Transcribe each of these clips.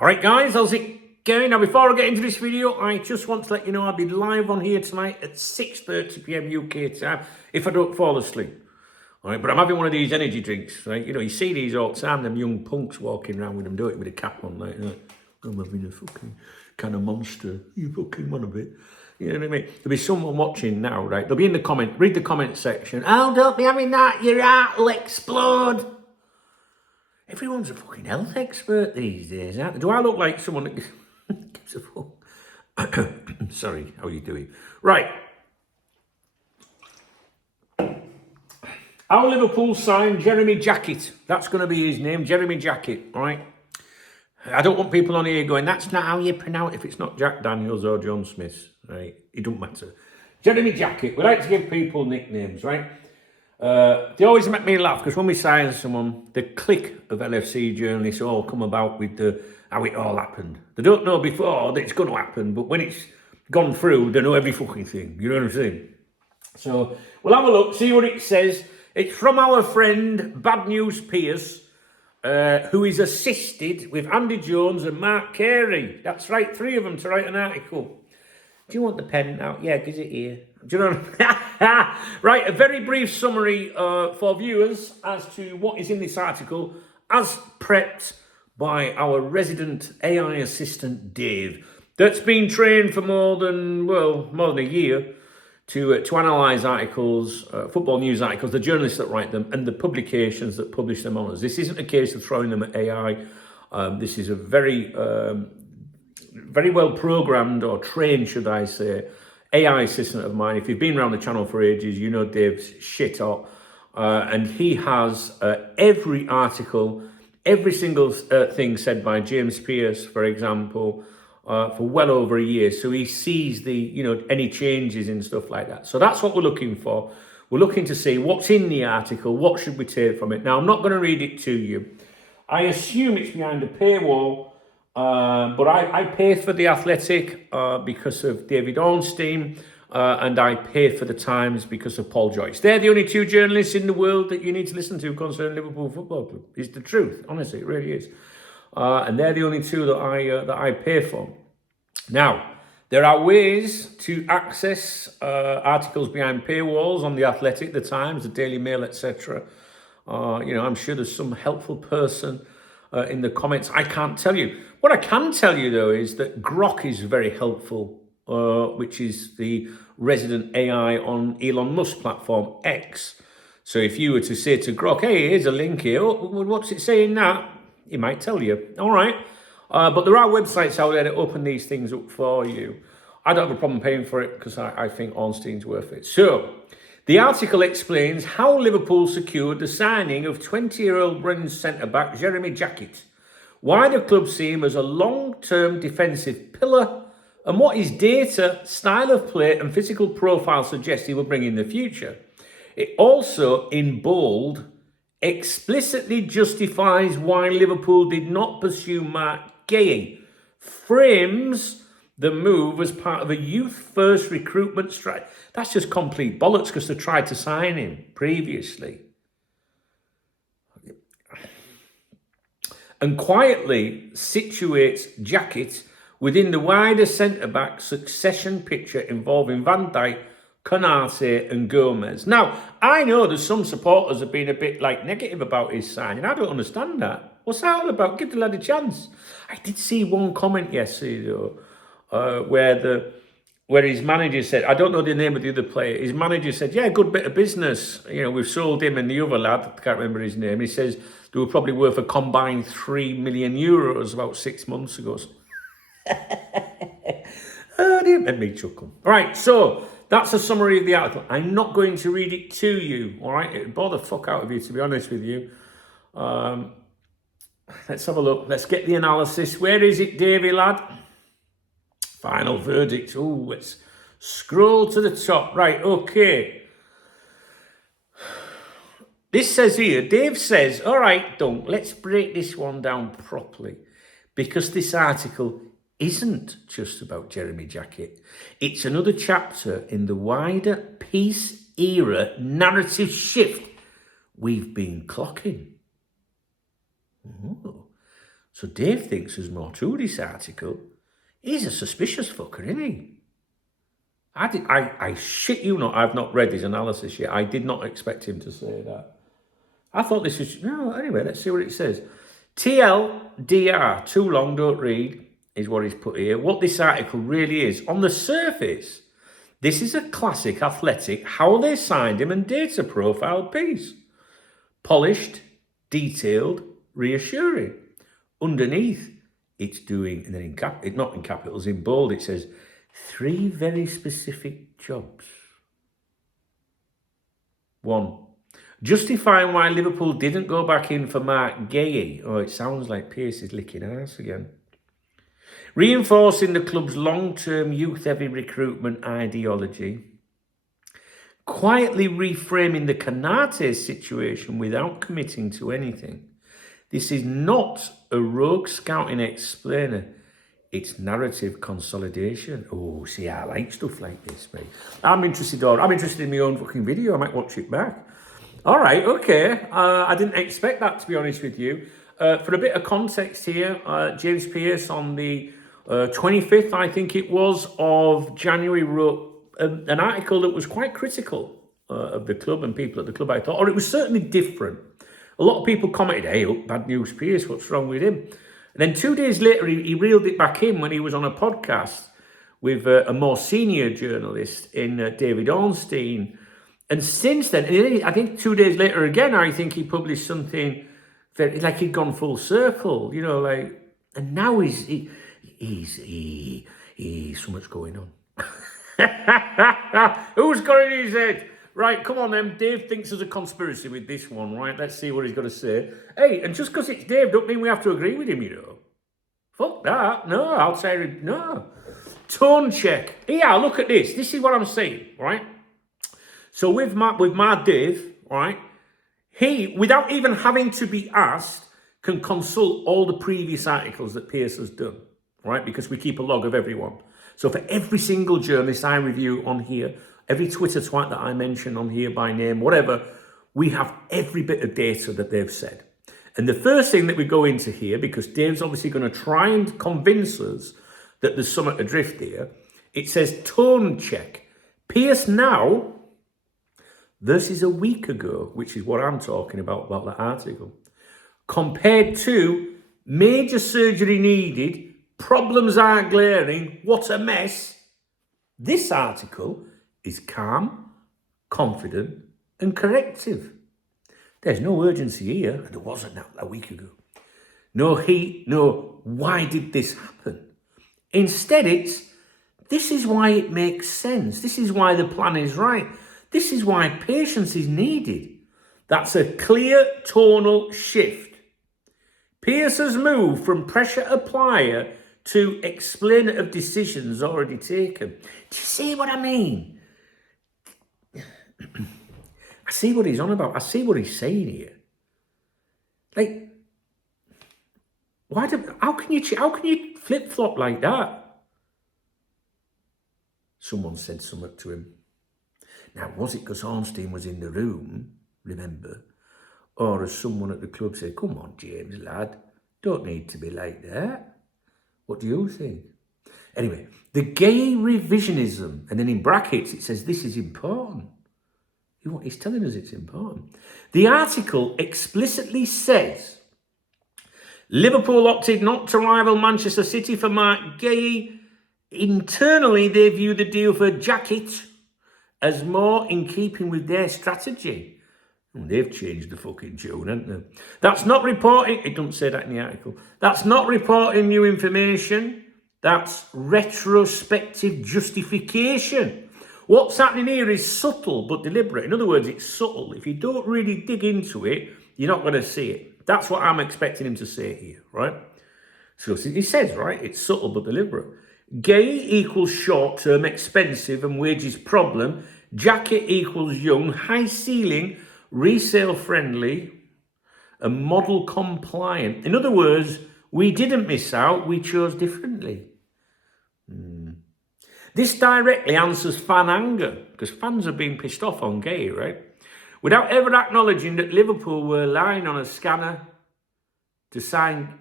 Alright guys, how's it going? Now before I get into this video, I just want to let you know I'll be live on here tonight at 6:30 PM UK time if I don't fall asleep. Alright, but I'm having one of these energy drinks, right? You know, you see these all the time, them young punks walking around with them, do it with a cap on, like, I'm having a fucking kind of monster. You fucking want a bit. You know what I mean? There'll be someone watching now, right? They'll be in the comment, read the comment section. Oh, don't be having that, your heart will explode. Everyone's a fucking health expert these days, aren't they? Do I look like someone that gives a fuck? Sorry, how are you doing? Right. Our Liverpool signed Jeremy Jacquet. That's going to be his name, Jeremy Jacquet, all right? I don't want people on here going, that's not how you pronounce it if it's not Jack Daniels or John Smith, right? It don't matter. Jeremy Jacquet. We like to give people nicknames, right? They always make me laugh because when we sign someone, the clique of LFC journalists all come about with how it all happened. They don't know before that it's going to happen, but when it's gone through, they know every fucking thing. You know what I'm saying? So we'll have a look, see what it says. It's from our friend Bad News Pearce, who is assisted with Andy Jones and Mark Carey. That's right, 3 of them to write an article. Do you want the pen now? Yeah, give it here. Do you know? Right, a very brief summary for viewers as to what is in this article, as prepped by our resident AI assistant, Dave, that's been trained for more than a year to analyse articles, football news articles, the journalists that write them, and the publications that publish them on us. This isn't a case of throwing them at AI. This is a very well programmed or trained, should I say, AI assistant of mine. If you've been around the channel for ages, you know Dave's shit hot. And he has every article, every single thing said by James Pearce, for example, for well over a year. So he sees any changes and stuff like that. So that's what we're looking for. We're looking to see what's in the article, what should we take from it. Now, I'm not going to read it to you. I assume it's behind a paywall. But I pay for The Athletic because of David Ornstein, and I pay for The Times because of Paul Joyce. They're the only 2 journalists in the world that you need to listen to concerning Liverpool Football Club. It's the truth, honestly, it really is. And they're the only 2 that I pay for. Now, there are ways to access articles behind paywalls on The Athletic, The Times, the Daily Mail, etc. I'm sure there's some helpful person in the comments. I can't tell you. What I can tell you, though, is that Grok is very helpful, which is the resident AI on Elon Musk's platform, X. So if you were to say to Grok, hey, here's a link here, what's it saying now? He might tell you. All right. But there are websites out there that open these things up for you. I don't have a problem paying for it because I think Ornstein's worth it. So the article explains how Liverpool secured the signing of 20-year-old Brennan centre-back Jeremy Jacquet, why the club see him as a long-term defensive pillar, and what his data, style of play and physical profile suggest he will bring in the future. It also, in bold, explicitly justifies why Liverpool did not pursue Mark Gay, frames the move as part of a youth-first recruitment strategy. That's just complete bollocks because they tried to sign him previously. And quietly situates Jacquet within the wider centre-back succession picture involving Van Dijk, Konate and Gomez. Now, I know there's some supporters have been a bit negative about his signing. I don't understand that. What's that all about? Give the lad a chance. I did see one comment yesterday, though, where his manager said, I don't know the name of the other player, his manager said, yeah, good bit of business. We've sold him and the other lad, I can't remember his name, he says they were probably worth a combined €3 million about 6 months ago. Oh, it made me chuckle. All right, so that's a summary of the article. I'm not going to read it to you, all right? It'd bore the fuck out of you, to be honest with you. Let's have a look. Let's get the analysis. Where is it, Davey, lad? Final verdict. Oh, let's scroll to the top. Right, okay. This says here, Dave says, all right, let's break this one down properly because this article isn't just about Jeremy Jacquet. It's another chapter in the wider peace era narrative shift we've been clocking. Ooh. So Dave thinks there's more to this article. He's a suspicious fucker, isn't he? I shit you not, I've not read his analysis yet. I did not expect him to say that. I thought this was... No, anyway, let's see what it says. TLDR, too long, don't read, is what he's put here. What this article really is, on the surface, this is a classic athletic how they signed him and data profile piece. Polished, detailed, reassuring. Underneath, it's doing, and then not in capitals, in bold, it says, 3 very specific jobs. 1. Justifying why Liverpool didn't go back in for Mark Gay. Oh, it sounds like Pearce is licking arse again. Reinforcing the club's long-term youth-heavy recruitment ideology. Quietly reframing the Canate situation without committing to anything. This is not a rogue scouting explainer. It's narrative consolidation. Oh, see, I like stuff like this, mate. I'm interested in my own fucking video. I might watch it back. All right, okay. I didn't expect that, to be honest with you. For a bit of context here, James Pearce on the 25th, I think it was, of January wrote an article that was quite critical of the club and people at the club, I thought, or it was certainly different. A lot of people commented, hey, bad news, Pearce, what's wrong with him? And then 2 days later, he reeled it back in when he was on a podcast with a more senior journalist in David Ornstein. And since then, I think 2 days later again, I think he published something that, like, he'd gone full circle, you know, like, and now he's so much going on. Who's got it in his head? Right, come on then. Dave thinks there's a conspiracy with this one, right? Let's see what he's got to say. Hey, and just because it's Dave, don't mean we have to agree with him, you know. Fuck that. No, I'll say no. Tone check. Yeah, look at this. This is what I'm saying, right? So with my Dave, right, he, without even having to be asked, can consult all the previous articles that Pearce has done, right? Because we keep a log of everyone. So for every single journalist I review on here, every Twitter twat that I mention on here by name, whatever, we have every bit of data that they've said. And the first thing that we go into here, because Dave's obviously going to try and convince us that there's something adrift here, it says tone check. Pearce now versus a week ago, which is what I'm talking about that article, compared to major surgery needed, problems aren't glaring, what a mess. This article is calm, confident, and corrective. There's no urgency here, and there wasn't that a week ago. No heat, no why did this happen? Instead, it's this is why it makes sense. This is why the plan is right. This is why patience is needed. That's a clear tonal shift. Pearce has moved from pressure applier to explainer of decisions already taken. Do you see what I mean? I see what he's on about. I see what he's saying here. Like, how can you flip-flop like that? Someone said something to him. Now, was it because Ornstein was in the room, remember? Or as someone at the club said, come on, James, lad, don't need to be like that. What do you think? Anyway, the gay revisionism, and then in brackets it says this is important. He's telling us it's important. The article explicitly says Liverpool opted not to rival Manchester City for Mark Gay. Internally, they view the deal for Jacquet as more in keeping with their strategy. And they've changed the fucking tune, haven't they? That's not reporting. It doesn't say that in the article. That's not reporting new information. That's retrospective justification. What's happening here is subtle but deliberate. In other words, it's subtle. If you don't really dig into it, you're not going to see it. That's what I'm expecting him to say here, right? So he says, right, it's subtle but deliberate. Gay equals short-term, expensive and wages problem. Jacquet equals young, high ceiling, resale friendly, and model compliant. In other words, we didn't miss out, we chose differently. This directly answers fan anger, because fans are being pissed off on Gay, right? Without ever acknowledging that Liverpool were lying on a scanner to sign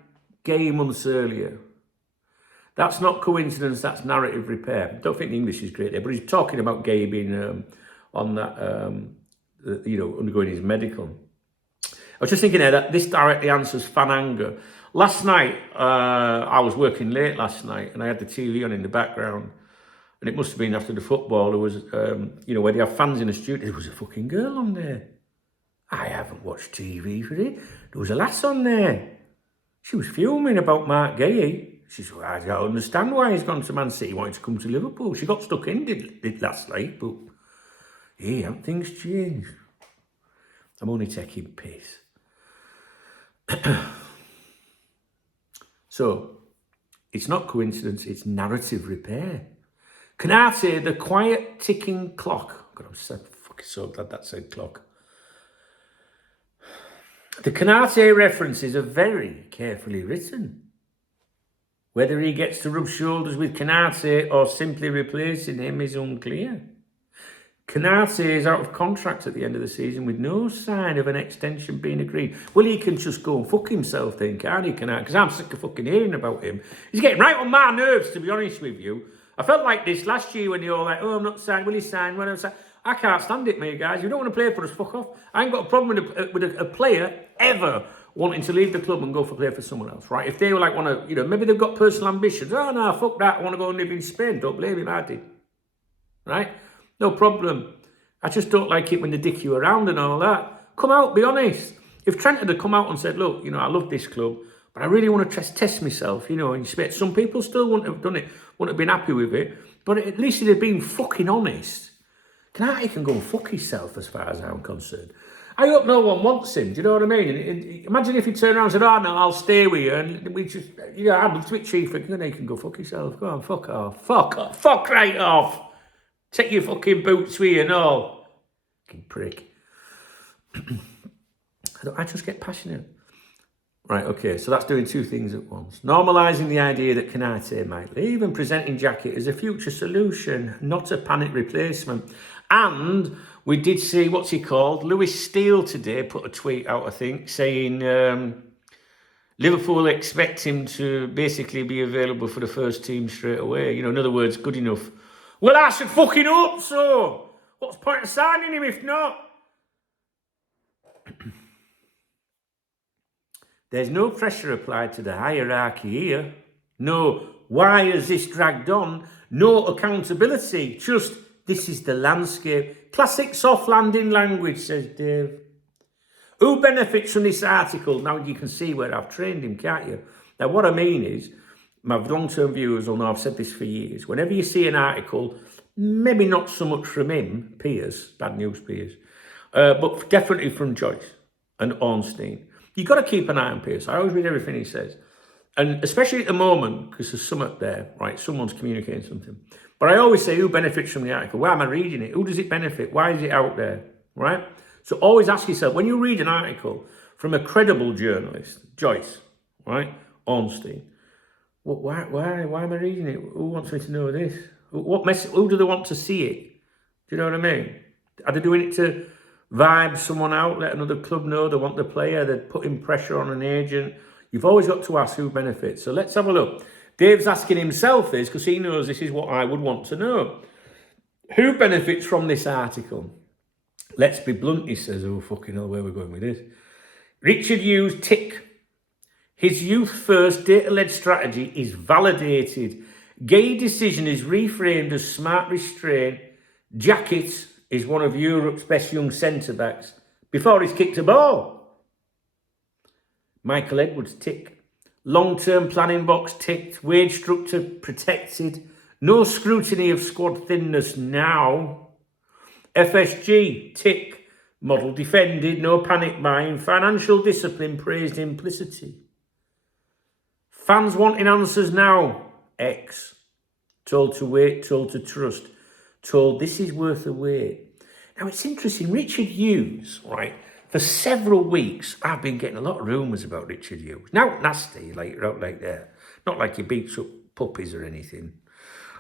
Gay months earlier. That's not coincidence, that's narrative repair. I don't think the English is great there, but he's talking about Gay being on that, undergoing his medical. I was just thinking there that this directly answers fan anger. Last night, I was working late last night and I had the TV on in the background. And it must have been after the football. There was, where they have fans in the studio. There was a fucking girl on there. I haven't watched TV for it. There was a lass on there. She was fuming about Mark Gay. She said, I don't understand why he's gone to Man City. He wanted to come to Liverpool. She got stuck in, did last night. But, hey, haven't things changed? I'm only taking piss. So, it's not coincidence, it's narrative repair. Canate, the quiet ticking clock. God, I'm fucking so glad that said clock. The Canate references are very carefully written. Whether he gets to rub shoulders with Canate or simply replacing him is unclear. Canate is out of contract at the end of the season with no sign of an extension being agreed. Well, he can just go and fuck himself then, can't he, Canate? Because I'm sick of fucking hearing about him. He's getting right on my nerves, to be honest with you. I felt like this last year when you're like, oh, I'm not signed, will he sign? When I'm signed? I can't stand it, mate, guys. You don't want to play for us, fuck off. I ain't got a problem with a player ever wanting to leave the club and go play for someone else, right? If they were like, want to, maybe they've got personal ambitions. Oh, no, fuck that. I want to go and live in Spain. Don't blame him, I did. Right? No problem. I just don't like it when they dick you around and all that. Come out, be honest. If Trent had come out and said, look, I love this club, but I really want to test myself, and you expect some people still wouldn't have done it, wouldn't have been happy with it, but at least he'd have been fucking honest. He can go and fuck himself as far as I'm concerned. I hope no one wants him, do you know what I mean? And imagine if he turned around and said, oh no, I'll stay with you, and we just, I'd love to be chief, he can go fuck himself, go on, fuck off, fuck right off. Take your fucking boots with you and all. Fucking prick. I just get passionate. Right, okay, so that's doing two things at once. Normalising the idea that Canate might leave and presenting Jacquet as a future solution, not a panic replacement. And we did see, what's he called? Lewis Steele today put a tweet out, I think, saying Liverpool expect him to basically be available for the first team straight away. In other words, good enough. Well, I should fucking hope so. What's the point of signing him if not? There's no pressure applied to the hierarchy here. No, why has this dragged on? No accountability. Just, this is the landscape. Classic soft landing language, says Dave. Who benefits from this article? Now you can see where I've trained him, can't you? Now what I mean is, my long-term viewers will know I've said this for years. Whenever you see an article, maybe not so much from him, Pearce, bad news Pearce, but definitely from Joyce and Ornstein, you've got to keep an eye on Pearce. I always read everything he says. And especially at the moment, because there's some up there, right? Someone's communicating something. But I always say, who benefits from the article? Why am I reading it? Who does it benefit? Why is it out there, right? So always ask yourself, when you read an article from a credible journalist, Joyce, right? Ornstein, why am I reading it? Who wants me to know this? Who do they want to see it? Do you know what I mean? Are they doing it to vibe someone out, let another club know they want the player, they're putting pressure on an agent? You've always got to ask who benefits. So let's have a look. Dave's asking himself this because he knows this is what I would want to know. Who benefits from this article? Let's be blunt, he says. Oh, fucking hell, where are we going with this? Richard Hughes, tick. His youth-first data-led strategy is validated. Gay decision is reframed as smart restraint. Jacquet is one of Europe's best young centre-backs before he's kicked a ball. Michael Edwards, tick. Long-term planning box ticked. Wage structure protected. No scrutiny of squad thinness now. FSG, tick. Model defended. No panic buying. Financial discipline praised implicity. Fans wanting answers now. X. Told to wait, told to trust. Told this is worth a wait. Now it's interesting, Richard Hughes, right? For several weeks, I've been getting a lot of rumours about Richard Hughes. Now, nasty, like that. Not like he beats up puppies or anything.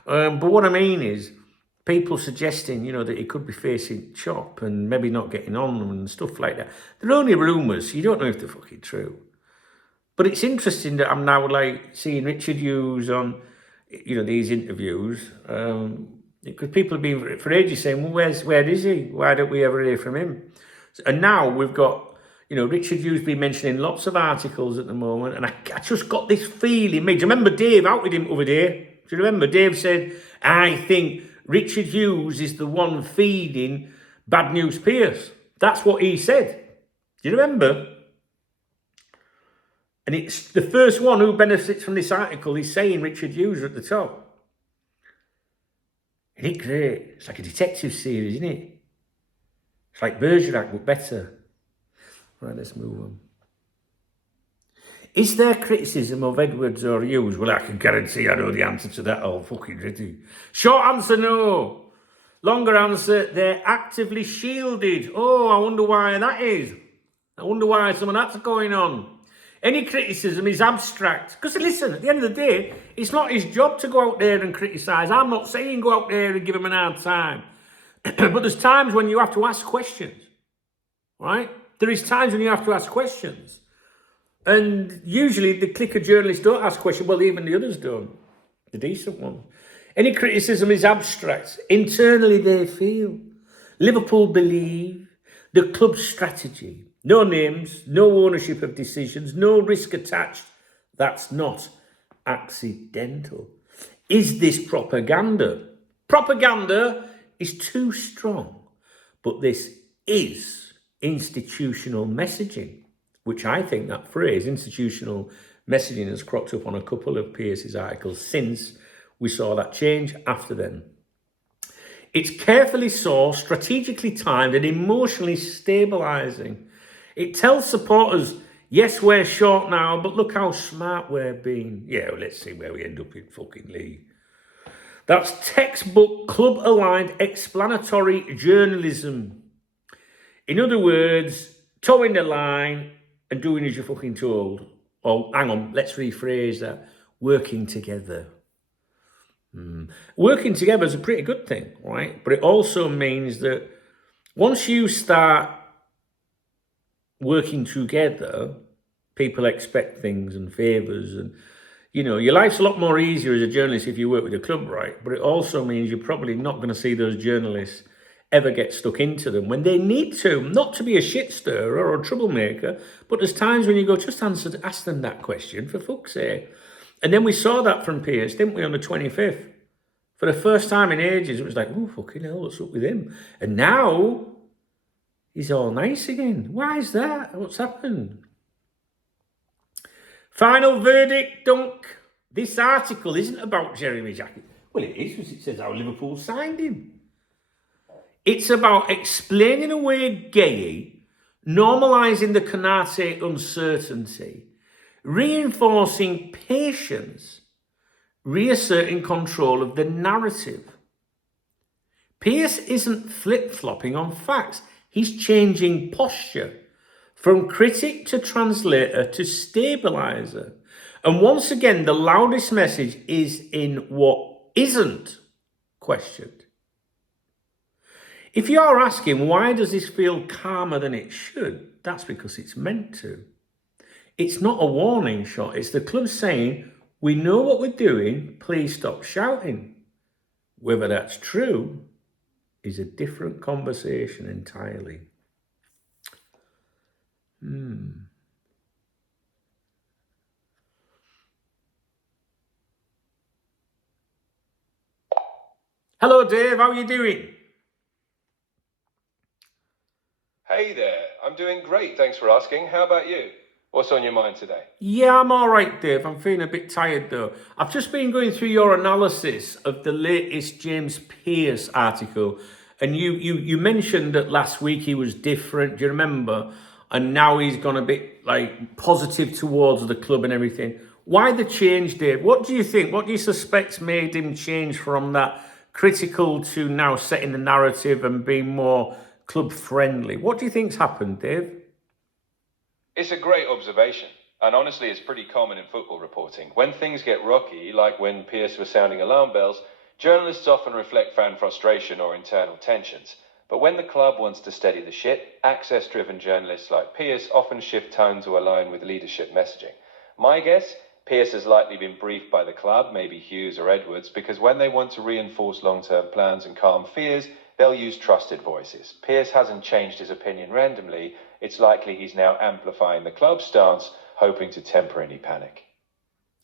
But what I mean is, people suggesting, that he could be facing chop and maybe not getting on and stuff like that. They're only rumours. You don't know if they're fucking true. But it's interesting that I'm now like seeing Richard Hughes on, these interviews. Because people have been for ages saying, well, where is he? Why don't we ever hear from him? And now we've got, Richard Hughes been mentioning lots of articles at the moment, and I just got this feeling. Do you remember Dave outed him over there? Do you remember Dave said, I think Richard Hughes is the one feeding bad news Pearce? That's what he said. Do you remember? And it's the first one who benefits from this article is saying Richard Hughes at the top. Isn't it great? It's like a detective series, isn't it? It's like Bergerac, but better. Right, let's move on. Is there criticism of Edwards or Hughes? Well, I can guarantee I know the answer to that. Oh, fucking gritty. Short answer, no. Longer answer, they're actively shielded. Oh, I wonder why that is. I wonder why some of that's going on. Any criticism is abstract. Because listen, at the end of the day, it's not his job to go out there and criticise. I'm not saying go out there and give him an hard time. But there's times when you have to ask questions. Right? There is times when you have to ask questions. And usually the clicker journalists don't ask questions. Well, even the others don't. The decent ones. Any criticism is abstract. Internally they feel. Liverpool believe the club's strategy. No names, no ownership of decisions, no risk attached. That's not accidental. Is this propaganda? Propaganda is too strong, but this is institutional messaging, which I think that phrase, institutional messaging, has cropped up on a couple of Pearce's articles since we saw that change after then. It's carefully sourced, strategically timed, and emotionally stabilising. It tells supporters, yes, we're short now, but look how smart we're being. Yeah, well, let's see where we end up in fucking league. That's textbook, club-aligned, explanatory journalism. In other words, towing the line and doing as you're fucking told. Oh, hang on, let's rephrase that. Working together. Working together is a pretty good thing, right? But it also means that once you start working together, people expect things and favours, and your life's a lot more easier as a journalist if you work with a club, right? But it also means you're probably not going to see those journalists ever get stuck into them when they need to, not to be a shit stirrer or a troublemaker, but there's times when you go, just ask them that question, for fuck's sake. And then we saw that from Pearce, didn't we, on the 25th? For the first time in ages, it was like, oh, fucking hell, what's up with him? And now he's all nice again. Why is that? What's happened? Final verdict, Dunk. This article isn't about Jeremy Jacquet. Well, it is, because it says how Liverpool signed him. It's about explaining away Gay, normalising the Canate uncertainty, reinforcing patience, reasserting control of the narrative. Pearce isn't flip-flopping on facts. He's changing posture from critic to translator to stabiliser. And once again, the loudest message is in what isn't questioned. If you're asking, why does this feel calmer than it should? That's because it's meant to. It's not a warning shot. It's the club saying, we know what we're doing, please stop shouting. Whether that's true is a different conversation entirely. Hello, Dave. How are you doing? Hey there. I'm doing great. Thanks for asking. How about you? What's on your mind today? Yeah, I'm all right, Dave. I'm feeling a bit tired, though. I've just been going through your analysis of the latest James Pearce article, and you mentioned that last week he was different. Do you remember? And now he's gone a bit like positive towards the club and everything. Why the change, Dave? What do you think? What do you suspect made him change from that critical to now setting the narrative and being more club friendly? What do you think's happened, Dave? It's a great observation. And honestly, it's pretty common in football reporting. When things get rocky, like when Pearce was sounding alarm bells, journalists often reflect fan frustration or internal tensions. But when the club wants to steady the ship, access-driven journalists like Pearce often shift tone to align with leadership messaging. My guess, Pearce has likely been briefed by the club, maybe Hughes or Edwards, because when they want to reinforce long-term plans and calm fears, they'll use trusted voices. Pearce hasn't changed his opinion randomly. It's likely he's now amplifying the club's stance, hoping to temper any panic.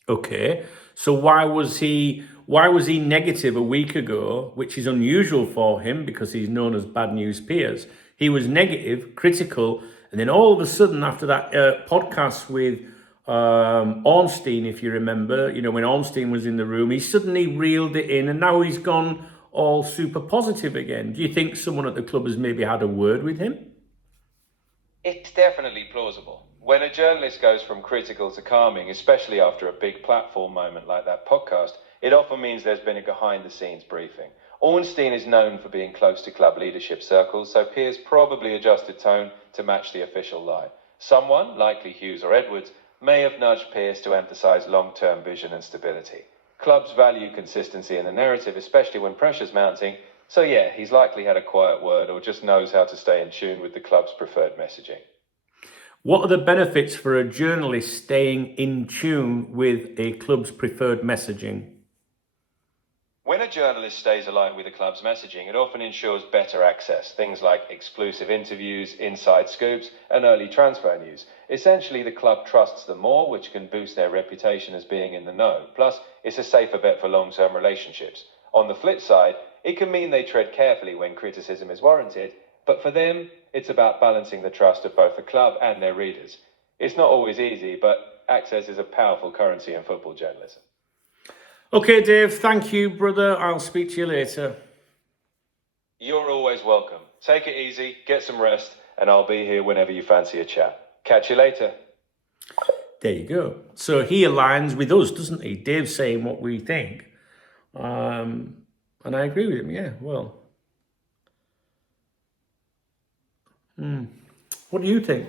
Okay, so why was he negative a week ago, which is unusual for him because he's known as Bad News Pearce? He was negative, critical, and then all of a sudden after that podcast with Ornstein, if you remember, when Ornstein was in the room, he suddenly reeled it in and now he's gone all super positive again. Do you think someone at the club has maybe had a word with him? It's definitely plausible. When a journalist goes from critical to calming, especially after a big platform moment like that podcast, it often means there's been a behind-the-scenes briefing. Ornstein is known for being close to club leadership circles, so Pearce probably adjusted tone to match the official lie. Someone, likely Hughes or Edwards, may have nudged Pearce to emphasise long-term vision and stability. Clubs value consistency in the narrative, especially when pressure's mounting, so yeah, he's likely had a quiet word or just knows how to stay in tune with the club's preferred messaging. What are the benefits for a journalist staying in tune with a club's preferred messaging? When a journalist stays aligned with the club's messaging, it often ensures better access. Things like exclusive interviews, inside scoops, and early transfer news. Essentially, the club trusts them more, which can boost their reputation as being in the know. Plus, it's a safer bet for long-term relationships. On the flip side, it can mean they tread carefully when criticism is warranted, but for them, it's about balancing the trust of both the club and their readers. It's not always easy, but access is a powerful currency in football journalism. Okay, Dave, thank you, brother. I'll speak to you later. You're always welcome. Take it easy, get some rest, and I'll be here whenever you fancy a chat. Catch you later. There you go. So he aligns with us, doesn't he? Dave's saying what we think. And I agree with him, yeah, well. What do you think?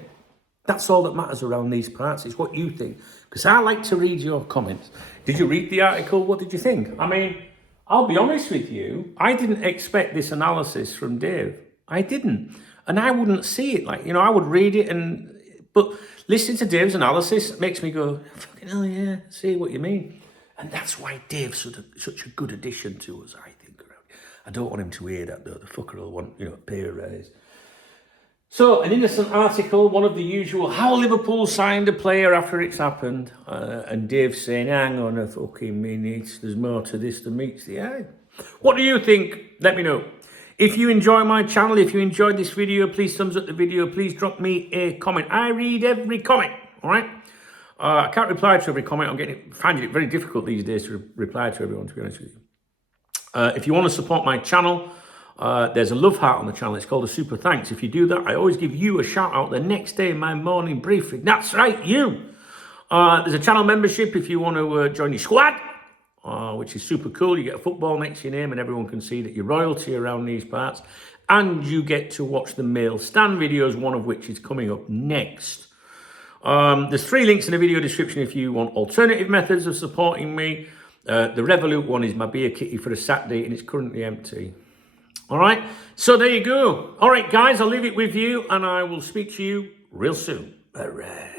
That's all that matters around these parts. It's what you think. Because I like to read your comments. Did you read the article? What did you think? I mean, I'll be honest with you. I didn't expect this analysis from Dave. I didn't. And I wouldn't see it. I would read it but listening to Dave's analysis makes me go, fucking hell, yeah, see what you mean. And that's why Dave's such a good addition to us, I think. I don't want him to hear that, though. The fucker will want, a pay raise. So, an innocent article, one of the usual, how Liverpool signed a player after it's happened. And Dave saying, hang on a fucking minute, there's more to this than meets the eye. What do you think? Let me know. If you enjoy my channel, if you enjoyed this video, please thumbs up the video. Please drop me a comment. I read every comment, all right? I can't reply to every comment. Finding it very difficult these days to reply to everyone, to be honest with you. If you want to support my channel, there's a love heart on the channel. It's called a super thanks. If you do that, I always give you a shout out the next day in my morning briefing. That's right, you. There's a channel membership if you want to join your squad, which is super cool. You get a football next to your name and everyone can see that you're royalty around these parts. And you get to watch the mail stand videos, one of which is coming up next. There's 3 links in the video description if you want alternative methods of supporting me. The Revolut one is my beer kitty for a Saturday and it's currently empty. All right, so there you go. All right, guys, I'll leave it with you and I will speak to you real soon. All right.